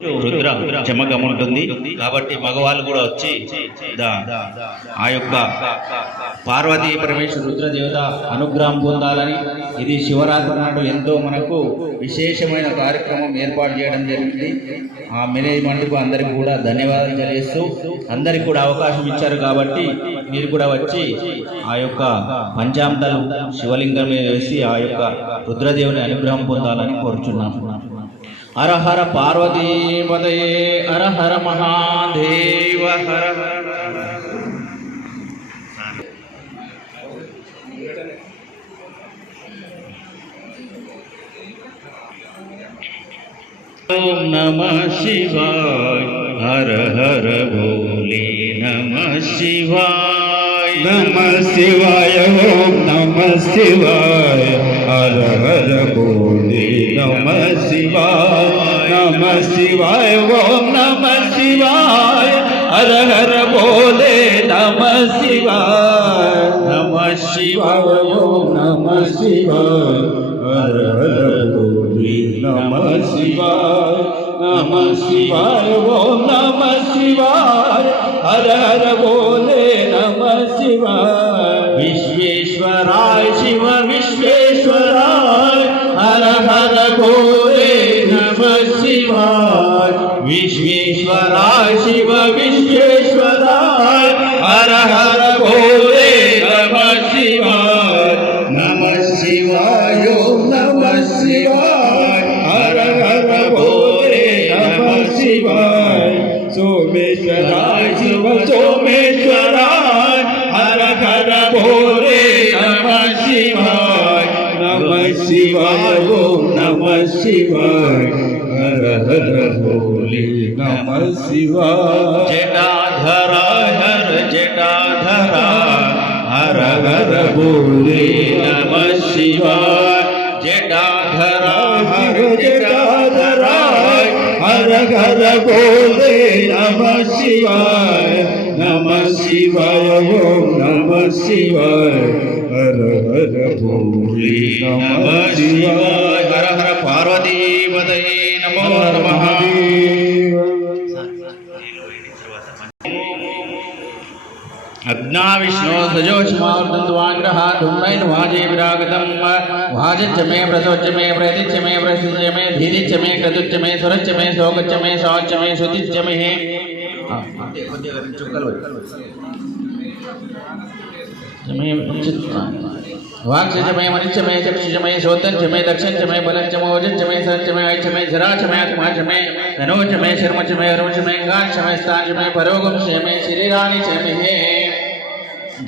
రుద్ర చమకం ఉంటుంది కాబట్టి మగవాళ్ళు కూడా వచ్చి ఆ యొక్క పార్వతీ పరమేశ్వర రుద్రదేవత అనుగ్రహం పొందాలని ఇది శివరాత్రి నాడు ఎంతో మనకు విశేషమైన కార్యక్రమం ఏర్పాటు చేయడం జరిగింది. ఆ మేనేజ్మెంట్కు అందరికి కూడా ధన్యవాదాలు తెలియజేస్తూ అందరికి కూడా అవకాశం ఇచ్చారు కాబట్టి మీరు కూడా వచ్చి ఆ యొక్క పంచామృతాలు శివలింగం మీద వేసి ఆ యొక్క రుద్రదేవుని అనుగ్రహం పొందాలని కోరుచున్నాము. హర హర పార్వతీపతయే హర హర మహాదేవ హర ఓం నమః శివాయ హర హర భోలే నమః శివాయ नमः शिवाय ओम नमः शिवाय हर हर बोले नमः शिवाय नमः शिवाय ओम नमः शिवाय हर हर बोले नमः शिवाय नमः शिवाय ओम नमः शिवाय हर हर बोले नमः शिवाय नमः शिवाय ओम नमः शिवाय हर हर बोले नमः शिवाय विश्वेश्वराय शिव विश्वेश्वराय हर हर भोले नमः शिवाय विश्वेश्वराय शिव विश्वेश्वराय हर हर भोले नमः शिवाय नमः शिवाय ओम नमः शिवाय हर हर भोले नमः शिवाय सोमेश्वराय शिव सोमेश्वराय हर हर भोले नमः शिवाय नमः शिवाय ओम नमः शिवाय हर हर भोले नमः शिवाय जटाधरा हर जटाधरा हर हर भोले नमः शिवाय जटाधरा हर जटाधरा हर हर भोले नमः शिवाय ओम नमः शिवाय हर हर भोले नमः शिवाय हर हर पार्वती पतये नमो नमः अग्ना विष्णु सजोष्मावर्तन्त्वाग्रहा धूम्रैः वाजे विरागतं वाजच्च मे प्रसोच्च मे प्रयतिच्च मे प्रसिच्च मे धीरिच्च मे क्रतुच्च मे सुरच्च मे शोकच्च मे शौच्च मे शुतिच्च मे वाक्च मे मनिच्च मे चक्षुच मे श्रोतञ्च मे दक्षञ्च मे बलञ्च मोजञ्च मे सञ्च मे ऐच्च मे जराच मे आत्माच मे धनोच मे शर्मच मे अरुच मे गाच्च मे स्थाच मे परोगंश मे शरीराणि च मे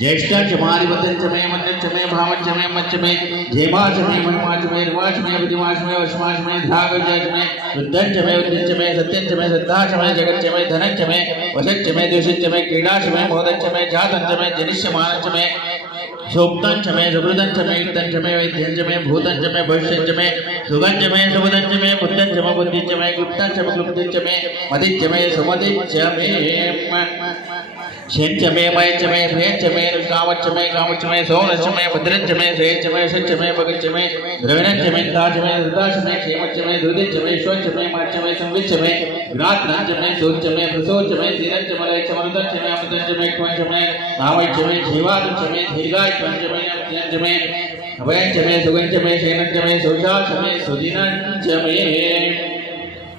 ज्येष्ठच मारिवतंच मे मध्यच मे भावच मे मच्च मे जेमाच मे मनमाच मे रिवाच मे विधिमाच मे वशमाच मे धागजच मे वृद्धंच मे उद्दिच मे सत्यंच मे सत्ताच मे जगच्च मे धनच्च मे वशच्च मे द्वेषच्च मे क्रीडाच मे मोदच्च मे जातंच मे जनिष्यमानच्च मे सोक्तंच मे सुकृतंच मे युक्तंच मे वैद्यंच मे भूतंच मे भविष्यंच मे सुगंच मे सुबुधंच मे बुद्धंच मे बुद्धिंच मे गुप्तंच मे गुप्तिंच मे मदिच्च मे सुमदिच्च मे शेंच मे मयच मे प्रियंच मे कामच्च मे सोनच्च मे भद्रंच मे श्रेयच्च मे शच्च मे भगच्च मे द्रविणंच मे दाच मे धृताच मे क्षेमच्च मे धृतिच्च मे स्वच्च मे माच्च मे संविच्च मे विराट्नाच मे सूर्च मे प्रसोच्च मे धीरंच मलयच्च मरुतंच मे अमृतंच मे क्वंच मे नामच्च मे जीवादंच मे दीर्घायत्वंच मे नमत्यंच मे अभयंच मे सुगंच मे शेनंच मे सोषाच मे सुदिनंच मे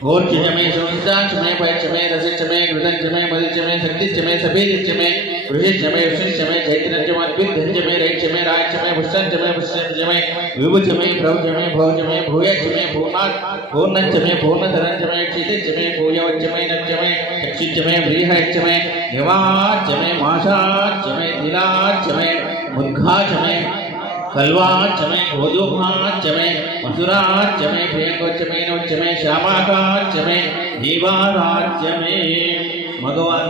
घोरच मे सुनिताच मे पैच मे रसिच मे घृतंच मे मदिच मे शक्तिच मे सफेदिच मे वृषिच मे वृषिच मे चैतन्यच मे अद्भिदंच मे रैच मे रायच मे पुष्टंच मे पुष्टंच मे विभुच मे प्रभुच मे भवच मे भूयच मे पूर्णंच मे पूर्णधरंच मे क्षितिच मे भूयवच मे नच मे चक्षिच मे व्रीहच मे निवाच मे माशाच मे दिलाच मे मुद्घाच मे कलवाच मे भोजोभाच मे मधुराच मे प्रियंकोच मे नोच मे श्यामाकाच मे दीवाराच मे मगवान